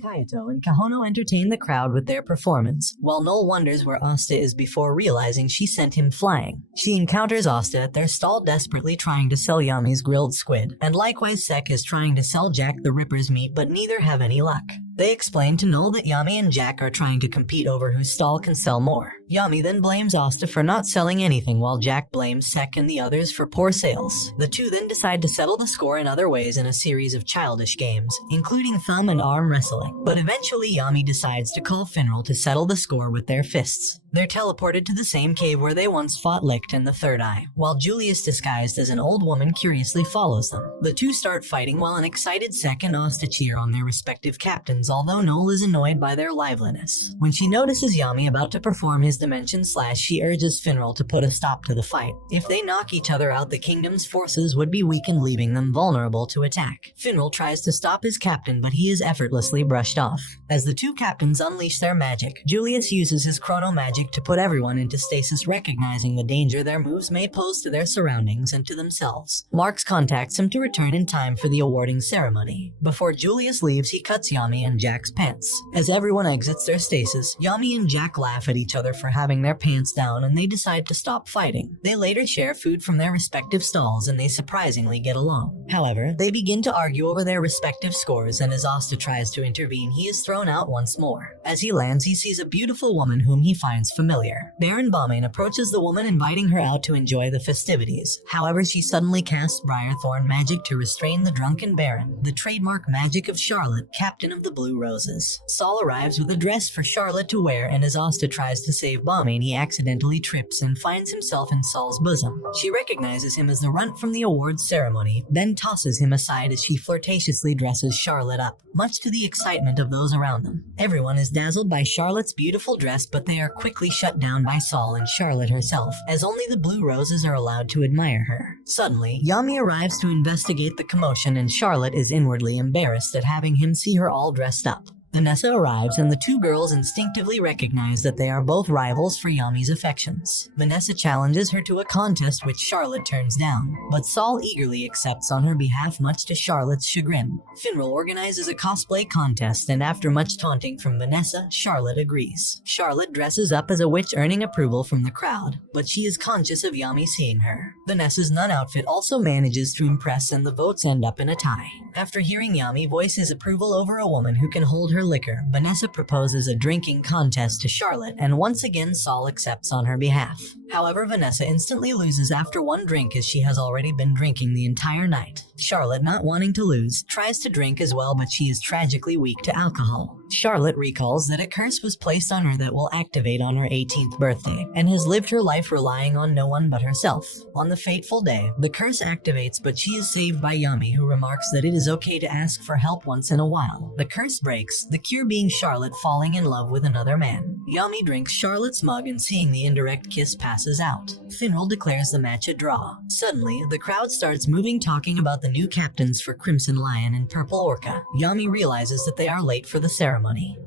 Kaito and Kahono entertain the crowd with their performance, while Noel wonders where Asta is before realizing she sent him flying. She encounters Asta at their stall desperately trying to sell Yami's grilled squid, and likewise Sek is trying to sell Jack the Ripper's meat, but neither have any luck. They explain to Noel that Yami and Jack are trying to compete over whose stall can sell more. Yami then blames Asta for not selling anything, while Jack blames Sek and the others for poor sales. The two then decide to settle the score in other ways in a series of childish games, including thumb and arm wrestling. But eventually Yami decides to call Finral to settle the score with their fists. They're teleported to the same cave where they once fought Licht and the Third Eye, while Julius, disguised as an old woman, curiously follows them. The two start fighting while an excited Sek and Asta cheer on their respective captains, although Noel is annoyed by their liveliness. When she notices Yami about to perform his dimension slash, she urges Finral to put a stop to the fight. If they knock each other out, the kingdom's forces would be weakened, leaving them vulnerable to attack. Finral tries to stop his captain, but he is effortlessly brushed off. As the two captains unleash their magic, Julius uses his chrono magic to put everyone into stasis, recognizing the danger their moves may pose to their surroundings and to themselves. Marks contacts him to return in time for the awarding ceremony. Before Julius leaves, he cuts Yami and Jack's pants. As everyone exits their stasis, Yami and Jack laugh at each other for having their pants down, and they decide to stop fighting. They later share food from their respective stalls, and they surprisingly get along. However, they begin to argue over their respective scores, and as Asta tries to intervene, he is thrown out once more. As he lands, he sees a beautiful woman whom he finds familiar. Baron Baumain approaches the woman, inviting her out to enjoy the festivities. However, she suddenly casts Briarthorn magic to restrain the drunken Baron, the trademark magic of Charlotte, captain of the Blue Roses. Saul arrives with a dress for Charlotte to wear, and as Asta tries to save Baumain, he accidentally trips and finds himself in Saul's bosom. She recognizes him as the runt from the awards ceremony, then tosses him aside as she flirtatiously dresses Charlotte up, much to the excitement of those around them. Everyone is dazzled by Charlotte's beautiful dress, but they are quickly shut down by Saul and Charlotte herself, as only the Blue Roses are allowed to admire her. Suddenly, Yami arrives to investigate the commotion, and Charlotte is inwardly embarrassed at having him see her all dressed up. Vanessa arrives, and the two girls instinctively recognize that they are both rivals for Yami's affections. Vanessa challenges her to a contest, which Charlotte turns down, but Saul eagerly accepts on her behalf, much to Charlotte's chagrin. Finral organizes a cosplay contest, and after much taunting from Vanessa, Charlotte agrees. Charlotte dresses up as a witch, earning approval from the crowd, but she is conscious of Yami seeing her. Vanessa's nun outfit also manages to impress, and the votes end up in a tie. After hearing Yami voice his approval over a woman who can hold her liquor, Vanessa proposes a drinking contest to Charlotte, and once again Saul accepts on her behalf. However, Vanessa instantly loses after one drink, as she has already been drinking the entire night. Charlotte, not wanting to lose, tries to drink as well, but she is tragically weak to alcohol. Charlotte recalls that a curse was placed on her that will activate on her 18th birthday, and has lived her life relying on no one but herself. On the fateful day, the curse activates, but she is saved by Yami, who remarks that it is okay to ask for help once in a while. The curse breaks, the cure being Charlotte falling in love with another man. Yami drinks Charlotte's mug, and seeing the indirect kiss, passes out. Finral declares the match a draw. Suddenly, the crowd starts moving, talking about the new captains for Crimson Lion and Purple Orca. Yami realizes that they are late for the ceremony.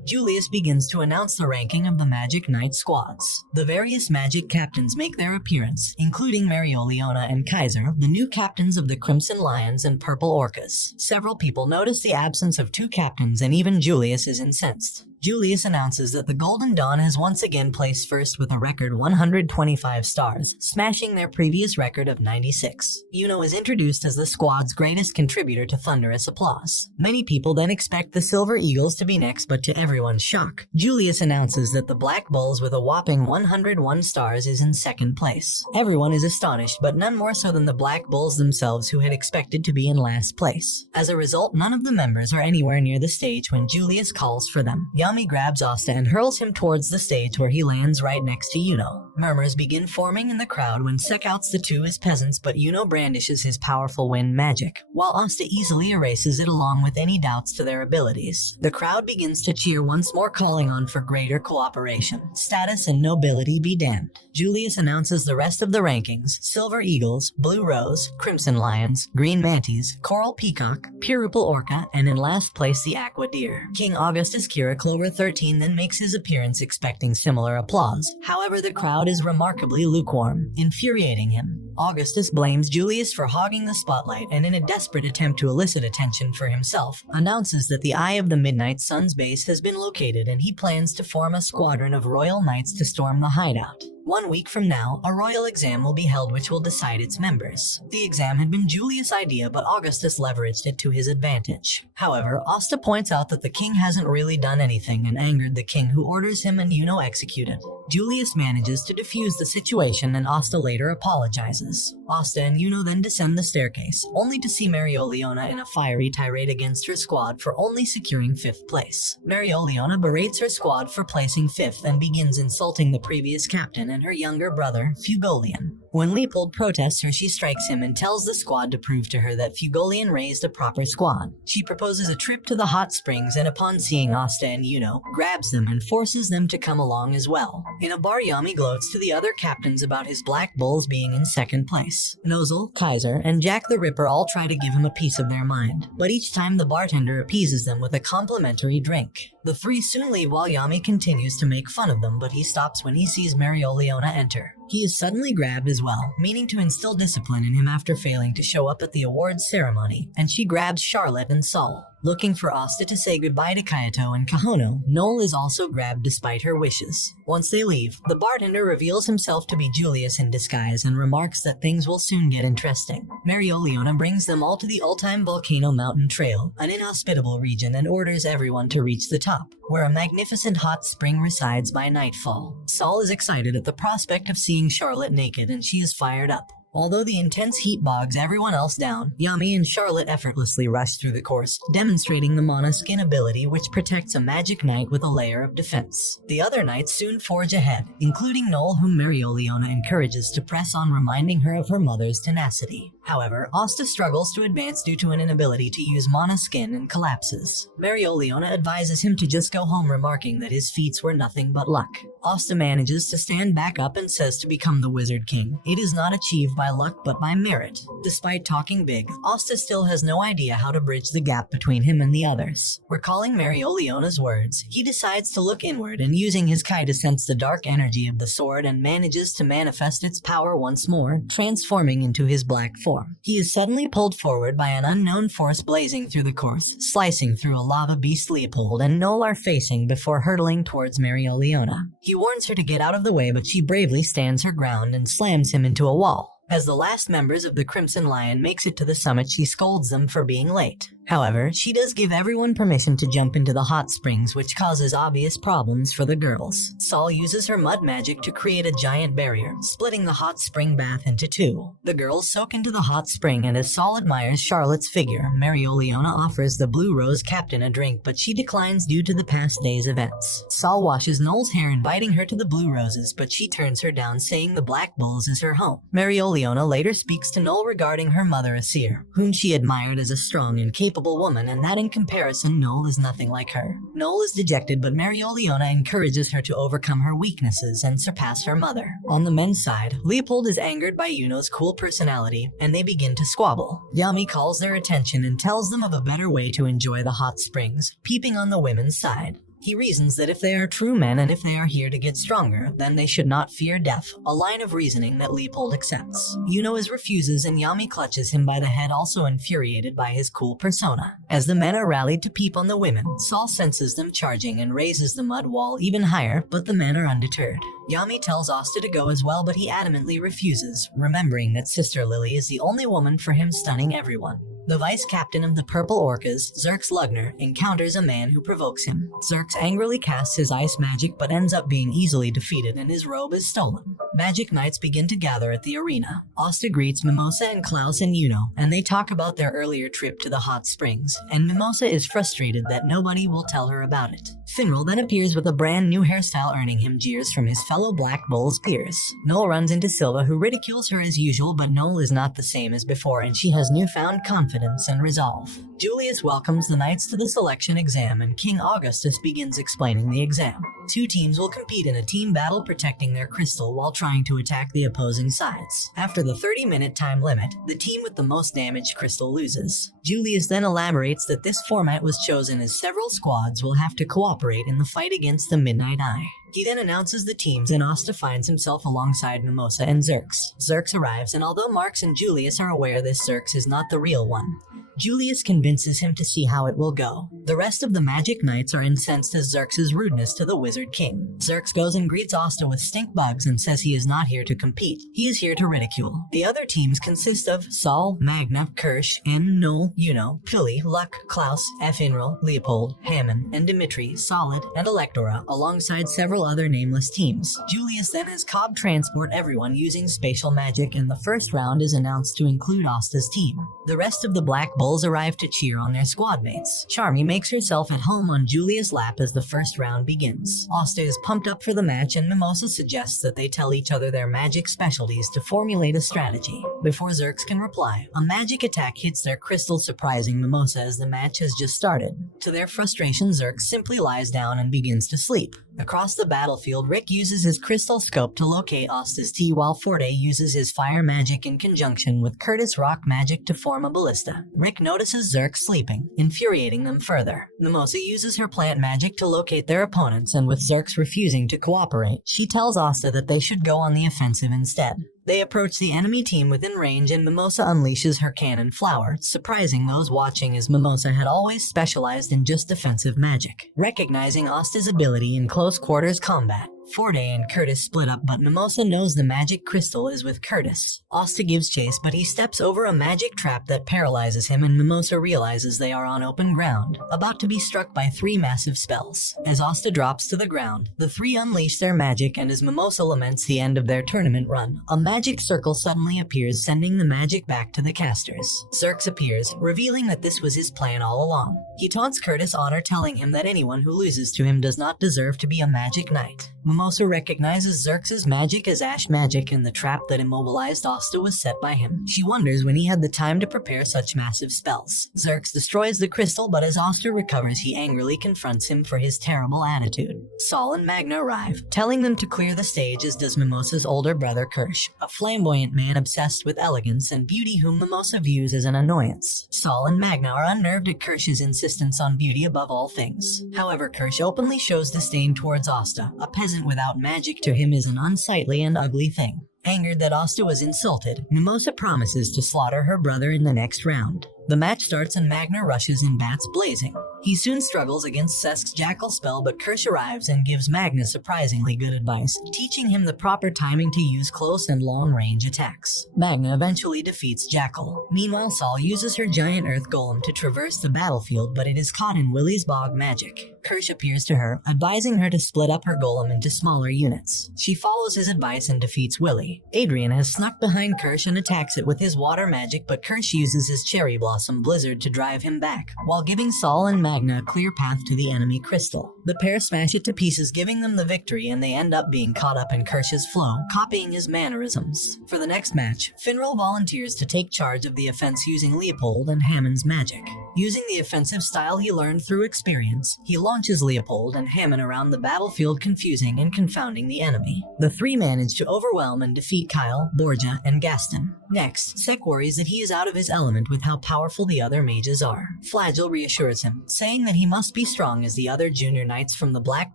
Julius begins to announce the ranking of the Magic Knight squads. The various magic captains make their appearance, including Marioliona and Kaiser, the new captains of the Crimson Lions and Purple Orcas. Several people notice the absence of two captains, and even Julius is incensed. Julius announces that the Golden Dawn has once again placed first with a record 125 stars, smashing their previous record of 96. Yuno is introduced as the squad's greatest contributor to thunderous applause. Many people then expect the Silver Eagles to be next, but to everyone's shock, Julius announces that the Black Bulls with a whopping 101 stars is in second place. Everyone is astonished, but none more so than the Black Bulls themselves, who had expected to be in last place. As a result, none of the members are anywhere near the stage when Julius calls for them. Yami grabs Asta and hurls him towards the stage, where he lands right next to Yuno. Murmurs begin forming in the crowd when Sek outs the two as peasants, but Yuno brandishes his powerful wind magic, while Asta easily erases it along with any doubts to their abilities. The crowd begins to cheer once more, calling on for greater cooperation. Status and nobility be damned. Julius announces the rest of the rankings: Silver Eagles, Blue Rose, Crimson Lions, Green Manties, Coral Peacock, Purple Orca, and in last place the Aqua Deer. King Augustus Kira Clover Clover 13 then makes his appearance expecting similar applause. However, the crowd is remarkably lukewarm, infuriating him. Augustus blames Julius for hogging the spotlight and in a desperate attempt to elicit attention for himself, announces that the Eye of the Midnight Sun's base has been located and he plans to form a squadron of royal knights to storm the hideout. 1 week from now, a royal exam will be held which will decide its members. The exam had been Julius' idea, but Augustus leveraged it to his advantage. However, Asta points out that the king hasn't really done anything and angered the king, who orders him and Yuno executed. Julius manages to defuse the situation and Asta later apologizes. Asta and Yuno then descend the staircase, only to see Marioliona in a fiery tirade against her squad for only securing 5th place. Marioliona berates her squad for placing 5th and begins insulting the previous captain and her younger brother, Fugolian. When Leopold protests her, she strikes him and tells the squad to prove to her that Fugolian raised a proper squad. She proposes a trip to the hot springs and upon seeing Asta and Yuno, grabs them and forces them to come along as well. In a bar, Yami gloats to the other captains about his black bulls being in 2nd place. Nozel, Kaiser, and Jack the Ripper all try to give him a piece of their mind, but each time the bartender appeases them with a complimentary drink. The 3 soon leave while Yami continues to make fun of them, but he stops when he sees Marioliona enter. He is suddenly grabbed as well, meaning to instill discipline in him after failing to show up at the awards ceremony, and she grabs Charlotte and Saul. Looking for Asta to say goodbye to Kayato and Kahono, Noel is also grabbed despite her wishes. Once they leave, the bartender reveals himself to be Julius in disguise and remarks that things will soon get interesting. Marioliona brings them all to the all-time Volcano Mountain Trail, an inhospitable region, and orders everyone to reach the top, where a magnificent hot spring resides by nightfall. Saul is excited at the prospect of seeing Charlotte naked and she is fired up. Although the intense heat bogs everyone else down, Yami and Charlotte effortlessly rush through the course, demonstrating the Mana skin ability which protects a magic knight with a layer of defense. The other knights soon forge ahead, including Noel, whom Marioliona encourages to press on, reminding her of her mother's tenacity. However, Asta struggles to advance due to an inability to use Mana skin and collapses. Marioliona advises him to just go home, remarking that his feats were nothing but luck. Asta manages to stand back up and says to become the Wizard King. It is not achieved by luck but by merit. Despite talking big, Asta still has no idea how to bridge the gap between him and the others. Recalling Marioliona's words, he decides to look inward and using his Kai to sense the dark energy of the sword and manages to manifest its power once more, transforming into his black form. He is suddenly pulled forward by an unknown force blazing through the course, slicing through a lava beast. Leopold and Noel are facing before hurtling towards Marioliona. He warns her to get out of the way, but she bravely stands her ground and slams him into a wall. As the last members of the Crimson Lion makes it to the summit, she scolds them for being late. However, she does give everyone permission to jump into the hot springs, which causes obvious problems for the girls. Saul uses her mud magic to create a giant barrier, splitting the hot spring bath into 2. The girls soak into the hot spring, and as Saul admires Charlotte's figure, Marioliona offers the Blue Rose captain a drink, but she declines due to the past day's events. Saul washes Noel's hair, inviting her to the Blue Roses, but she turns her down, saying the Black Bulls is her home. Marioliona later speaks to Noel regarding her mother Asir, whom she admired as a strong and capable woman, and that in comparison Noel is nothing like her. Noel is dejected, but Marioliona encourages her to overcome her weaknesses and surpass her mother. On the men's side, Leopold is angered by Yuno's cool personality, and they begin to squabble. Yami calls their attention and tells them of a better way to enjoy the hot springs, peeping on the women's side. He reasons that if they are true men and if they are here to get stronger, then they should not fear death, a line of reasoning that Leopold accepts. Yuno refuses and Yami clutches him by the head, also infuriated by his cool persona. As the men are rallied to peep on the women, Saul senses them charging and raises the mud wall even higher, but the men are undeterred. Yami tells Asta to go as well, but he adamantly refuses, remembering that Sister Lily is the only woman for him, stunning everyone. The vice captain of the Purple Orcas, Zerx Lugner, encounters a man who provokes him. Zerx angrily casts his ice magic but ends up being easily defeated and his robe is stolen. Magic Knights begin to gather at the arena. Asta greets Mimosa and Klaus and Yuno, and they talk about their earlier trip to the hot springs, and Mimosa is frustrated that nobody will tell her about it. Finral then appears with a brand new hairstyle, earning him jeers from his fellow Black Bulls peers. Noel runs into Silva, who ridicules her as usual, but Noel is not the same as before and she has newfound confidence and resolve. Julius welcomes the knights to the selection exam and King Augustus begins explaining the exam. Two teams will compete in a team battle protecting their crystal while trying to attack the opposing sides. After the 30-minute time limit, the team with the most damaged crystal loses. Julius then elaborates that this format was chosen as several squads will have to cooperate in the fight against the Midnight Eye. He then announces the teams and Asta finds himself alongside Mimosa and Xerx. Xerx arrives, and although Marx and Julius are aware this Xerx is not the real one, Julius convinces him to see how it will go. The rest of the Magic Knights are incensed at Xerx's rudeness to the Wizard King. Xerx goes and greets Asta with stink bugs and says he is not here to compete. He is here to ridicule. The other teams consist of Saul, Magna, Kirsch, N, Yuno, Philly, Luck, Klaus, Finral, Leopold, Hammond, and Dimitri, Solid, and Electora, alongside several other nameless teams. Julius then has Cobb transport everyone using spatial magic, and the first round is announced to include Asta's team. The rest of the Black Bulls arrive to cheer on their squad mates. Charmy makes herself at home on Julia's lap as the first round begins. Asta is pumped up for the match, and Mimosa suggests that they tell each other their magic specialties to formulate a strategy. Before Xerx can reply, a magic attack hits their crystal, surprising Mimosa as the match has just started. To their frustration, Xerx simply lies down and begins to sleep. Across the battlefield, Rick uses his crystal scope to locate Asta's T, while Forte uses his fire magic in conjunction with Curtis' rock magic to form a ballista. Rick notices Xerx sleeping, infuriating them further. Mimosa uses her plant magic to locate their opponents, and with Xerx refusing to cooperate, she tells Asta that they should go on the offensive instead. They approach the enemy team within range, and Mimosa unleashes her cannon flower, surprising those watching as Mimosa had always specialized in just defensive magic. Recognizing Asta's ability in close quarters combat, Forte and Curtis split up, but Mimosa knows the magic crystal is with Curtis. Asta gives chase, but he steps over a magic trap that paralyzes him, and Mimosa realizes they are on open ground, about to be struck by three massive spells. As Asta drops to the ground, the three unleash their magic, and as Mimosa laments the end of their tournament run, a magic circle suddenly appears, sending the magic back to the casters. Xerx appears, revealing that this was his plan all along. He taunts Curtis' honor, telling him that anyone who loses to him does not deserve to be a magic knight. Mimosa recognizes Xerx's magic as ash magic, and the trap that immobilized Asta was set by him. She wonders when he had the time to prepare such massive spells. Xerx destroys the crystal, but as Asta recovers, he angrily confronts him for his terrible attitude. Saul and Magna arrive, telling them to clear the stage, as does Mimosa's older brother Kirsch, a flamboyant man obsessed with elegance and beauty whom Mimosa views as an annoyance. Saul and Magna are unnerved at Kirsch's insistence on beauty above all things. However, Kirsch openly shows disdain towards Asta. A peasant without magic to him is an unsightly and ugly thing. Angered that Asta was insulted, Mimosa promises to slaughter her brother in the next round. The match starts and Magna rushes in, bats blazing. He soon struggles against Sesk's jackal spell, but Kirsch arrives and gives Magna surprisingly good advice, teaching him the proper timing to use close and long-range attacks. Magna eventually defeats Jackal. Meanwhile, Saul uses her giant earth golem to traverse the battlefield, but it is caught in Willie's bog magic. Kirsch appears to her, advising her to split up her golem into smaller units. She follows his advice and defeats Willie. Adrian has snuck behind Kirsch and attacks it with his water magic, but Kirsch uses his cherry blossom blizzard to drive him back, while giving Saul and Magna a clear path to the enemy crystal. The pair smash it to pieces, giving them the victory, and they end up being caught up in Kirsch's flow, copying his mannerisms. For the next match, Finral volunteers to take charge of the offense using Leopold and Hammond's magic. Using the offensive style he learned through experience, he launches Leopold and Hammond around the battlefield, confusing and confounding the enemy. The three manage to overwhelm and defeat Kyle, Borgia, and Gaston. Next, Sek worries that he is out of his element with how powerful the other mages are. Flagel reassures him, saying that he must be strong as the other junior knights from the Black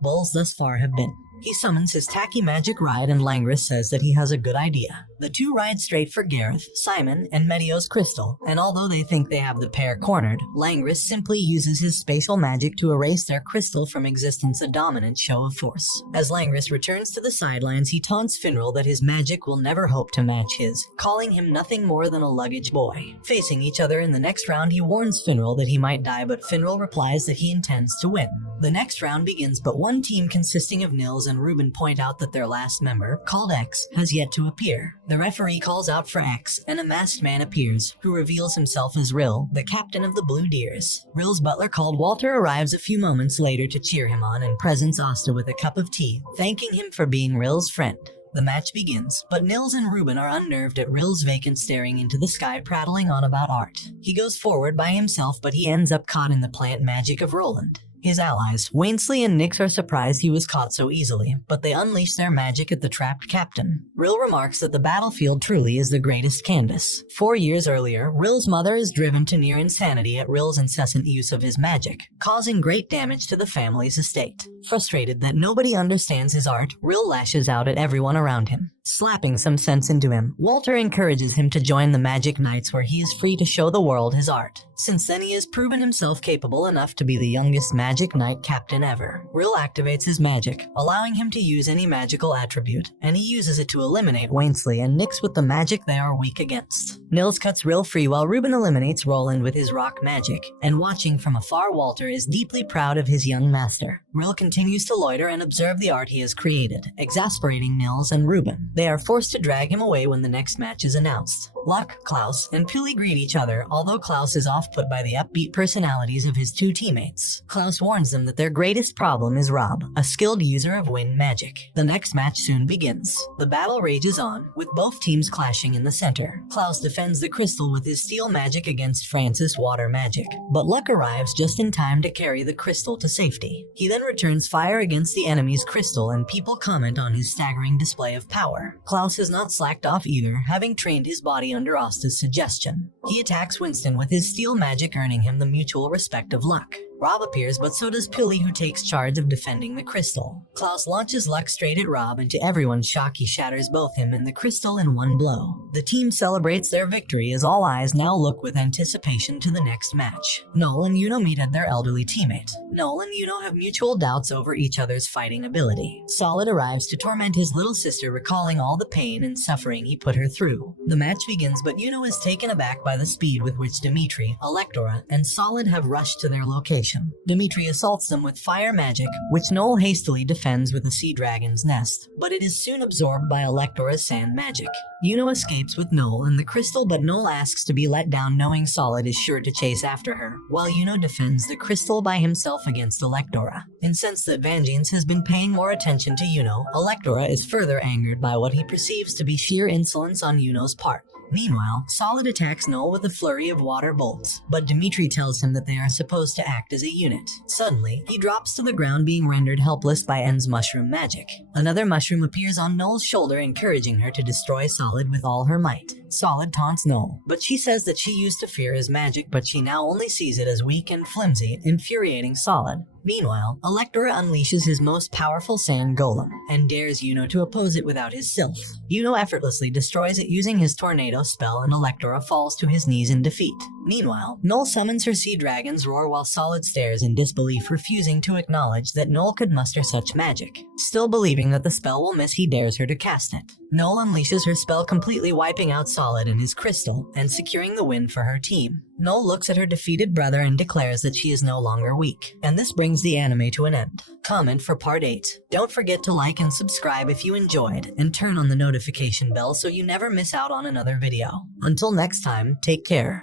Bulls thus far have been. He summons his tacky magic ride, and Langris says that he has a good idea. The two ride straight for Gareth, Simon, and Medio's crystal, and although they think they have the pair cornered, Langris simply uses his spatial magic to erase their crystal from existence, a dominant show of force. As Langris returns to the sidelines, he taunts Finral that his magic will never hope to match his, calling him nothing more than a luggage boy. Facing each other in the next round, he warns Finral that he might die, but Finral replies that he intends to win. The next round begins, but one team consisting of Nils and Ruben point out that their last member, called X, has yet to appear. The referee calls out for X, and a masked man appears, who reveals himself as Rill, the captain of the Blue Deers. Rill's butler called Walter arrives a few moments later to cheer him on and presents Asta with a cup of tea, thanking him for being Rill's friend. The match begins, but Nils and Ruben are unnerved at Rill's vacant staring into the sky, prattling on about art. He goes forward by himself, but he ends up caught in the plant magic of Roland. His allies, Wainsley and Nyx, are surprised he was caught so easily, but they unleash their magic at the trapped captain. Rill remarks that the battlefield truly is the greatest canvas. 4 years earlier, Rill's mother is driven to near insanity at Rill's incessant use of his magic, causing great damage to the family's estate. Frustrated that nobody understands his art, Rill lashes out at everyone around him. Slapping some sense into him, Walter encourages him to join the Magic Knights, where he is free to show the world his art. Since then, he has proven himself capable enough to be the youngest Magic Knight captain ever. Rill activates his magic, allowing him to use any magical attribute, and he uses it to eliminate Wainsley and Nyx with the magic they are weak against. Nils cuts Rill free while Ruben eliminates Roland with his rock magic, and watching from afar, Walter is deeply proud of his young master. Rill continues to loiter and observe the art he has created, exasperating Nils and Ruben. They are forced to drag him away when the next match is announced. Luck, Klaus, and Puli greet each other, although Klaus is off-put by the upbeat personalities of his two teammates. Klaus warns them that their greatest problem is Rob, a skilled user of wind magic. The next match soon begins. The battle rages on, with both teams clashing in the center. Klaus defends the crystal with his steel magic against Francis' water magic, but Luck arrives just in time to carry the crystal to safety. He then returns fire against the enemy's crystal, and people comment on his staggering display of power. Klaus has not slacked off either, having trained his body under Asta's suggestion. He attacks Winston with his steel magic, earning him the mutual respect of Luck. Rob appears, but so does Pili, who takes charge of defending the crystal. Klaus launches Luck straight at Rob, and to everyone's shock, he shatters both him and the crystal in one blow. The team celebrates their victory as all eyes now look with anticipation to the next match. Noel and Yuno meet at their elderly teammate. Noel and Yuno have mutual doubts over each other's fighting ability. Solid arrives to torment his little sister, recalling all the pain and suffering he put her through. The match begins, but Yuno is taken aback by the speed with which Dimitri, Electora, and Solid have rushed to their location. Dimitri assaults them with fire magic, which Noel hastily defends with a sea dragon's nest, but it is soon absorbed by Electora's sand magic. Yuno escapes with Noel and the crystal, but Noel asks to be let down, knowing Solid is sure to chase after her, while Yuno defends the crystal by himself against Electora. Incensed that Vangeance has been paying more attention to Yuno, Electora is further angered by what he perceives to be sheer insolence on Yuno's part. Meanwhile, Solid attacks Noel with a flurry of water bolts, but Dimitri tells him that they are supposed to act as a unit. Suddenly, he drops to the ground, being rendered helpless by N's mushroom magic. Another mushroom appears on Noel's shoulder, encouraging her to destroy Solid with all her might. Solid taunts Noel, but she says that she used to fear his magic, but she now only sees it as weak and flimsy, infuriating Solid. Meanwhile, Electora unleashes his most powerful sand golem, and dares Yuno to oppose it without his sylph. Yuno effortlessly destroys it using his tornado spell, and Electora falls to his knees in defeat. Meanwhile, Noel summons her sea dragon's roar while Solid stares in disbelief, refusing to acknowledge that Noel could muster such magic. Still believing that the spell will miss, he dares her to cast it. Noel unleashes her spell, completely wiping out Solid and his crystal, and securing the win for her team. Noel looks at her defeated brother and declares that she is no longer weak, and this brings the anime to an end. Comment for part 8. Don't forget to like and subscribe if you enjoyed, and turn on the notification bell so you never miss out on another video. Until next time, take care.